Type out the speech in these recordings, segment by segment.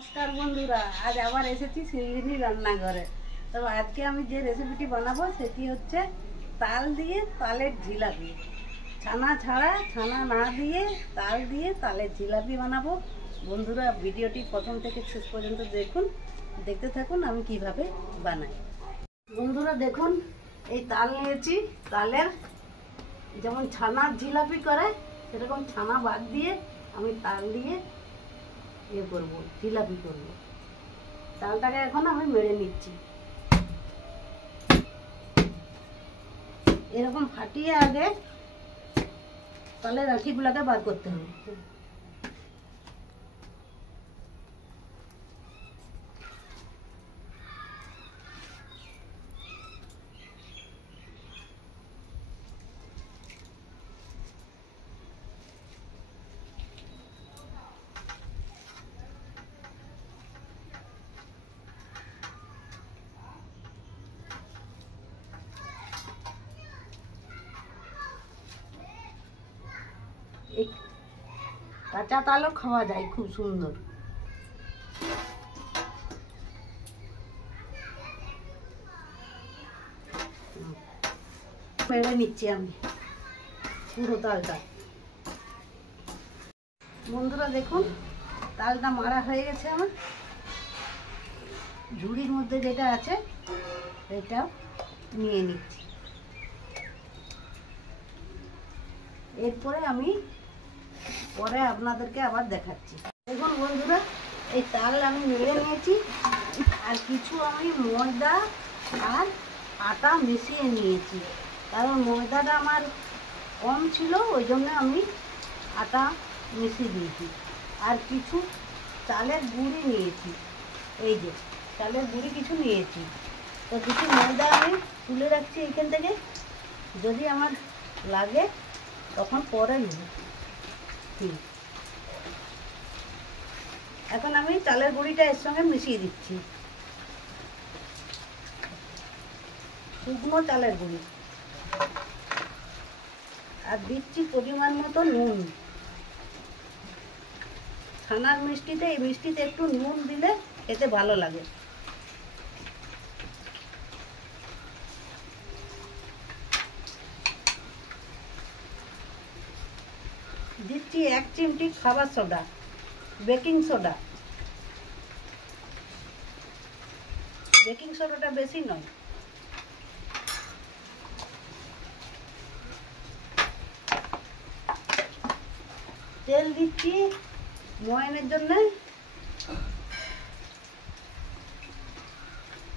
নমস্কার বন্ধুরা, আজ আবার এসেছি শিউলিনি রান্নাঘরে। তবে আজকে আমি যে রেসিপিটি বানাবো সেটি হচ্ছে তাল দিয়ে তালের জিলাপি। ছানা ছাড়া, ছানা না দিয়ে তাল দিয়ে তালের জিলাপি বানাবো। বন্ধুরা, ভিডিওটি প্রথম থেকে শেষ পর্যন্ত দেখুন, দেখতে থাকুন আমি কিভাবে বানাই। বন্ধুরা দেখুন, এই তাল নিয়েছি। তালের যেমন ছানার জিলাপি করে সেরকম ছানা বাদ দিয়ে আমি তাল দিয়ে করব, জিলাপি করব। তালটাকে এখন আমি মেরে নিচ্ছি। এরকম ফাটিয়ে আগে তালের আঁঠিগুলোকে বার করতে হবে। এই কাঁচা তালও খাওয়া যায়, খুব সুন্দর। মেরে নিচ্ছি আমি পুরো তালটা। বন্ধুরা দেখুন, তালটা মারা হয়ে গেছে আমার। ঝুড়ির মধ্যে যেটা আছে সেটা নিয়ে নিচ্ছি। এরপরে আমি পরে আপনাদেরকে আবার দেখাচ্ছি। দেখুন বন্ধুরা, এই তাল আমি মেরে নিয়েছি। আর কিছু আমি ময়দা আর আটা মিশিয়ে নিয়েছি, কারণ ময়দাটা আমার কম ছিল, ওই জন্য আমি আটা মিশিয়ে দিয়েছি। আর কিছু চালের গুঁড়ি নিয়েছি, এই যে চালের গুঁড়ি কিছু নিয়েছি। তো কিছু ময়দা আমি তুলে রাখছি এইখান থেকে, যদি আমার লাগে তখন পরে নেব। ঠিক, এখন আমি চালের গুঁড়িটা এর সঙ্গে মিশিয়ে দিচ্ছি। শুকনো চালের গুঁড়ি, আর দিচ্ছি পরিমাণ মতো নুন। ছানার মিষ্টিতে, এই মিষ্টিতে একটু নুন দিলে খেতে ভালো লাগে। দিচ্ছি 1 চিমটি খাবার সোডা, বেকিং সোডা। বেকিং সোডাটা বেশি নয়। তেল দিচ্ছি ময়ানের জন্য।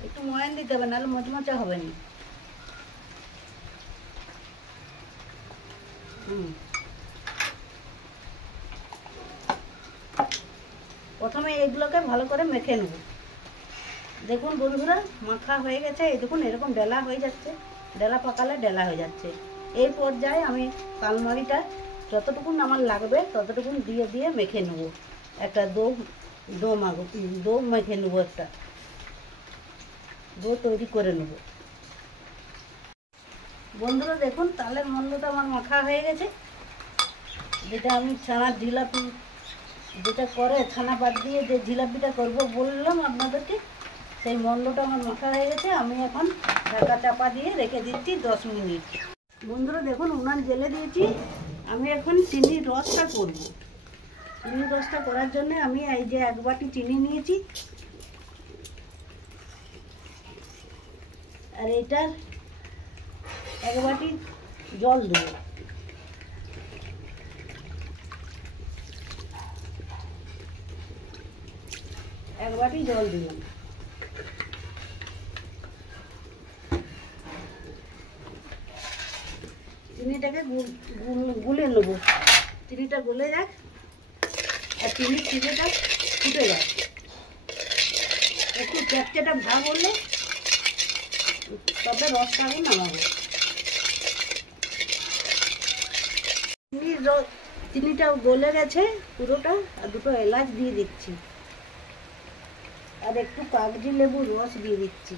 একটু ময়ান দিতে হবে, নাহলে মচমচা হবে না। প্রথমে এগুলোকে ভালো করে মেখে নেব। দেখুন বন্ধুরা, মাখা হয়ে গেছে। এই দেখুন, এরকম ডেলা হয়ে যাচ্ছে। ডেলা পাকালে ডেলা হয়ে যাচ্ছে। এই পর্যায়ে আমি তালমারিটা যতটুকুন আমার লাগবে ততটুকুন দিয়ে দিয়ে মেখে নেব। একটা ডো মেখে নেব, একটা ডো তৈরি করে নেব। বন্ধুরা দেখুন, তালের মন্ডটা আমার মাখা হয়ে গেছে। যেটা আমি ছানার জিলাপি যেটা করে, ছানা বাদ দিয়ে যে জিলাপিটা করব বললাম আপনাদেরকে, সেই মন্ডটা আমার মাখা হয়ে গেছে। আমি এখন ঢাকা চাপা দিয়ে রেখে দিচ্ছি 10 মিনিট। বন্ধুরা দেখুন, উনান জ্বেলে দিয়েছি। আমি এখন চিনির রসটা করব। চিনির রসটা করার জন্য আমি এই যে 1 বাটি চিনি নিয়েছি, আর এটার 1 বাটি জল দেব। এক বাটি জল দিলাম। চিনিটাকে গুলে নেব। চিনিটা গলে যাক আর চিনির চিনিটা ফুটে যাক। একটু চ্যাপচ্যাটা ভাব হলে তবে রসটা আমি নামাবো। চিনিটা গলে গেছে পুরোটা। আর 2টো এলাচ দিয়ে দিচ্ছি, আর একটু কাগজি লেবুর রস দিয়ে দিচ্ছি।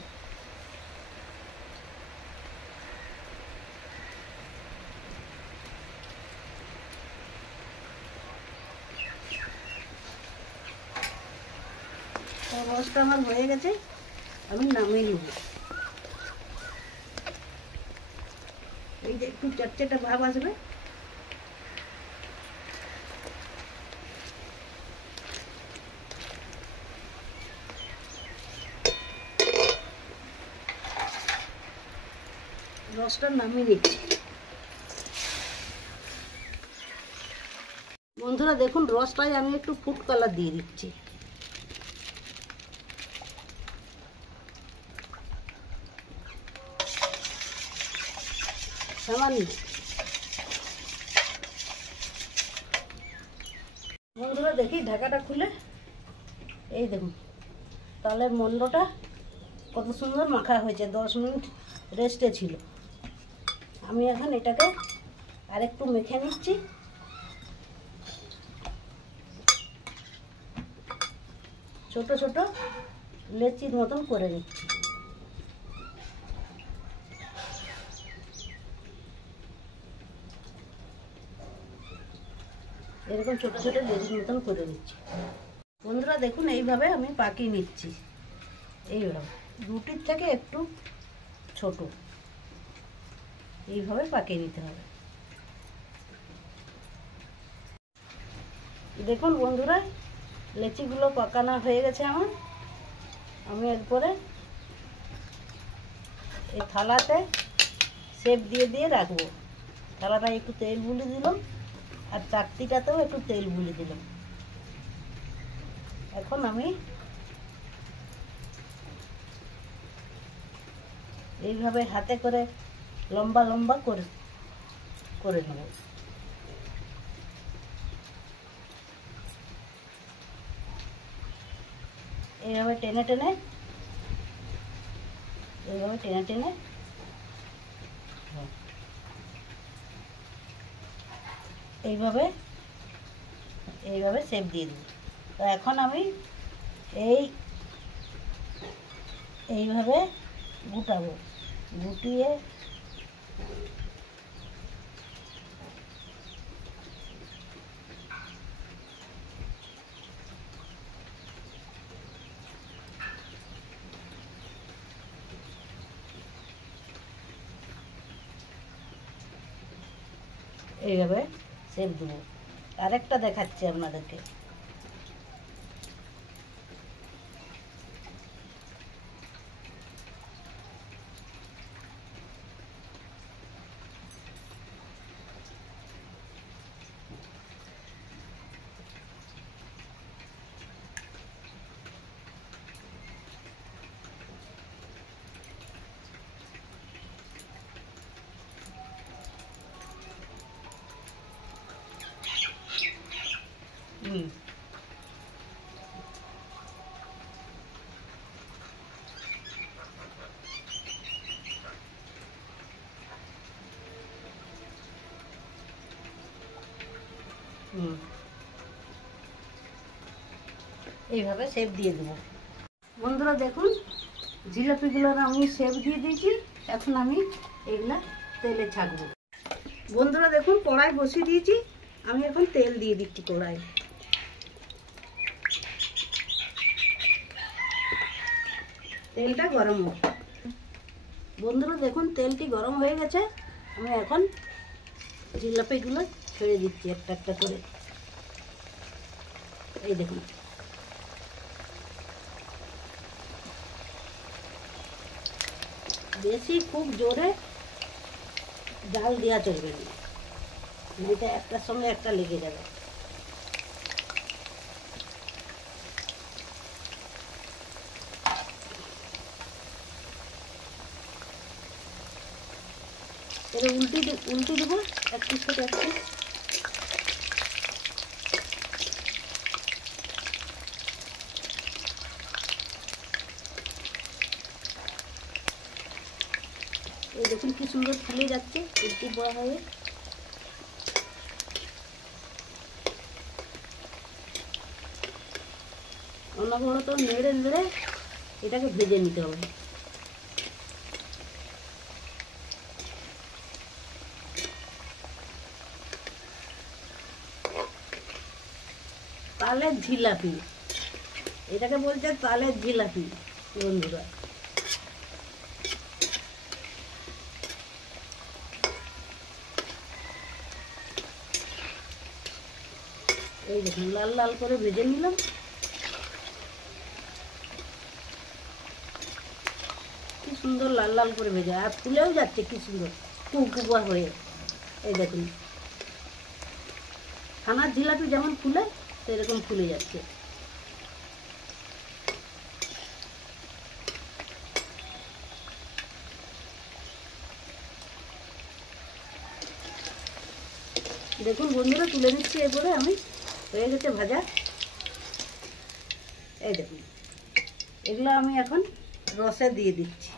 রসটা আমার হয়ে গেছে, আমি নামিয়ে নেব। এই যে একটু চটচটা ভাব আসবে, রসটা নামিয়ে নিচ্ছি। বন্ধুরা দেখুন, রসটায় আমি একটু ফুড কালার দিয়ে দিচ্ছি। সামান্য। বন্ধুরা দেখি ঢাকাটা খুলে, এই দেখুন তালের মন্ডটা কত সুন্দর মাখা হয়েছে। 10 মিনিট রেস্টে ছিল। আমি এখন এটাকে আরেকটু মেখে নিচ্ছি। ছোট ছোট লেচির মতন করে নিচ্ছি। এরকম ছোট ছোট লেচির মতন করে নিচ্ছি। বন্ধুরা দেখুন, এইভাবে আমি পাকিয়ে নিচ্ছি। এইভাবে রুটির থেকে একটু ছোট, এইভাবে পাকিয়ে নিতে হবে। দেখুন বন্ধুরা, লেচিগুলো পাকানো হয়ে গেছে আমার। আমি এরপরে এই থালাতে শেপ দিয়ে দিয়ে রাখবো। থালাটায় একটু তেল বুলিয়ে দিলাম, আর চাকতিটাতেও একটু তেল বুলিয়ে দিলাম। এখন আমি এইভাবে হাতে করে লম্বা লম্বা করে নেব। এইভাবে টেনে টেনে, এইভাবে টেনে টেনে এইভাবে এইভাবে শেপ দিয়ে দিই। তো এখন আমি এইভাবে গুটাবো। গুটিয়ে এইভাবে শেপ দেবো। আরেকটা দেখাচ্ছি আপনাদেরকে। এইভাবে শেপ দিয়ে দেবো। বন্ধুরা দেখুন, জিলাপিগুলোর আমি শেপ দিয়ে দিয়েছি। এখন আমি এগুলা তেলে ছাড়বো। বন্ধুরা দেখুন, কড়াই বসিয়ে দিয়েছি। আমি এখন তেল দিয়ে দিচ্ছি কড়াই। তেলটা গরম হোক। বন্ধুরা দেখুন, তেলটি গরম হয়ে গেছে। আমি এখন জিলাপিগুলো ছেড়ে দিচ্ছি একটা একটা করে। এই দেখুন, বেশি খুব জোরে জাল দেওয়া চলবে না, এটা একটার সঙ্গে একটা লেগে যাবে। এবার উল্টে দেবো এক পিস থেকে এক পিস। এই দেখুন কি সুন্দর ফুলে যাচ্ছে উল্টি বড়া হয়ে। অনবরত নেড়ে নেড়ে এটাকে ভেজে নিতে হবে। তাহলে জিলাপি এটাকে বলছে তালের জিলাপি বন্ধুরা। এই দেখুন লাল লাল করে ভেজে নিলাম। কি সুন্দর লাল লাল করে ভেজে, আর ফুলেও যাচ্ছে কি সুন্দর কুকুয়া হয়ে। এই দেখুন ছানার জিলাপি যেমন ফুলে সেরকম ফুলে যাচ্ছে। দেখুন বন্ধুরা তুলে নিচ্ছি, এরপরে আমি হয়ে গেছে ভাজা। এই দেখুন এগুলো আমি এখন রসে দিয়ে দিচ্ছি।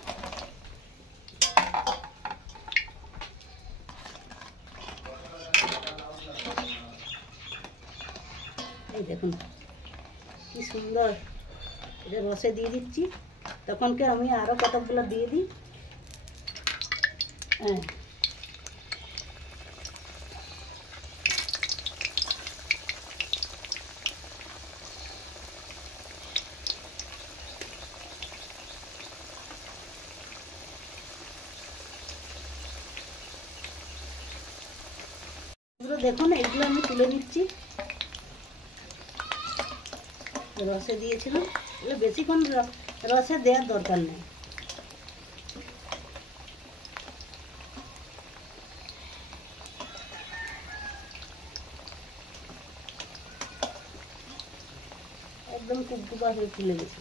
এই দেখুন কি সুন্দর, এটা রসে দিয়ে দিচ্ছি। তখনকে আমি আরও কতগুলো দিয়ে দিই। হ্যাঁ দেখুন এগুলো আমি তুলে নিচ্ছি। রসে দিয়েছিলাম, এগুলো বেশিক্ষণ রসে দেওয়ার দরকার নেই। একদম টুকটুকা হয়ে ফুলে গেছে।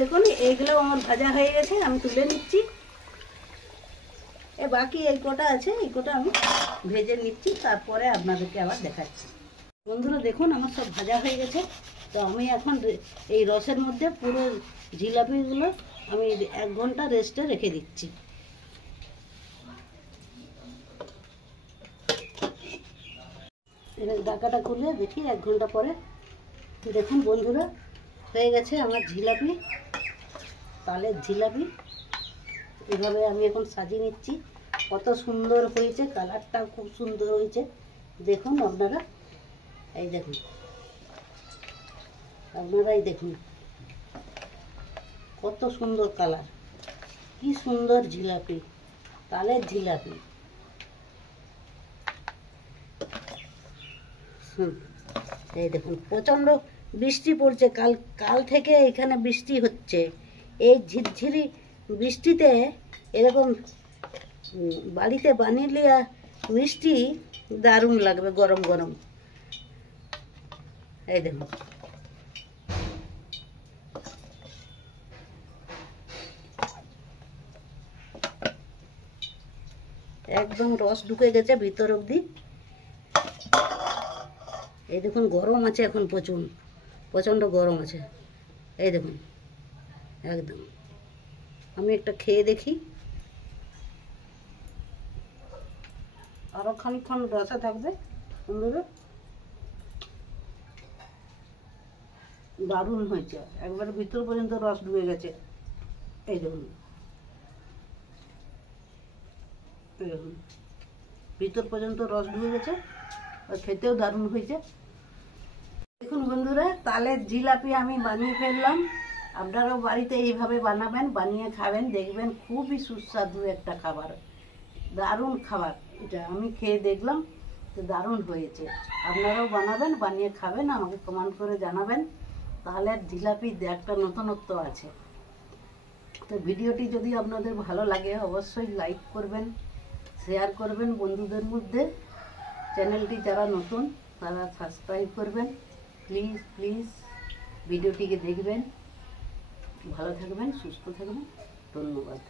দেখুন এইগুলো আমার ভাজা হয়ে গেছে, আমি তুলে নিচ্ছি। বাকি এই কটা আছে, এই কটা আমি ভেজে নিচ্ছি, তারপরে আপনাদেরকে আবার দেখাচ্ছি। বন্ধুরা দেখুন আমার সব ভাজা হয়ে গেছে। তো আমি এখন এই রসের মধ্যে পুরো জিলাপিগুলো আমি 1 ঘন্টা রেস্টে রেখে দিচ্ছি। এবার ঢাকাটা খুলে দেখি 1 ঘন্টা পরে। দেখুন বন্ধুরা হয়ে গেছে আমার জিলাপি, তালের জিলাপি। এভাবে আমি এখন সাজিয়ে নিচ্ছি। কত সুন্দর হয়েছে, কালারটাও খুব সুন্দর হয়েছে। দেখুন আপনারা, এই দেখুন আপনারাই দেখুন কত সুন্দর কালার, কি সুন্দর জিলাপি, তালের জিলাপি। এই দেখুন প্রচণ্ড বৃষ্টি পড়ছে, কাল থেকে এখানে বৃষ্টি হচ্ছে। এই ঝিরঝিরি বৃষ্টিতে এরকম বাড়িতে বানিয়ে মিষ্টি দারুণ লাগবে গরম গরম। এই দেখুন একদম রস ঢুকে গেছে ভিতর অবধি। এই দেখুন গরম আছে এখন, প্রচণ্ড গরম আছে। এই দেখুন একদম, আমি একটা খেয়ে দেখি। আরো খানিকক্ষণ রসে থাকবে বন্ধুরা, দারুণ হয়েছে, একবারে ভিতর পর্যন্ত রস ঢুকে গেছে। এই দেখুন, এই দেখুন ভিতর পর্যন্ত রস ঢুকে গেছে, আর খেতেও দারুণ হয়েছে। দেখুন বন্ধুরা তালের জিলাপি আমি বানিয়ে ফেললাম। আপনারাও বাড়িতে এইভাবে বানাবেন, বানিয়ে খাবেন, দেখবেন খুবই সুস্বাদু একটা খাবার, দারুণ খাবার। এটা আমি খেয়ে দেখলাম তো দারুণ হয়েছে। আপনারাও বানাবেন, বানিয়ে খাবেন, আমাকে কমেন্ট করে জানাবেন। তালের জিলাপি একটা নতুনত্ব আছে। তো ভিডিওটি যদি আপনাদের ভালো লাগে অবশ্যই লাইক করবেন, শেয়ার করবেন বন্ধুদের মধ্যে। চ্যানেলটি যারা নতুন তারা সাবস্ক্রাইব করবেন। প্লিজ প্লিজ ভিডিওটিকে দেখবেন। ভালো থাকবেন, সুস্থ থাকবেন। ধন্যবাদ।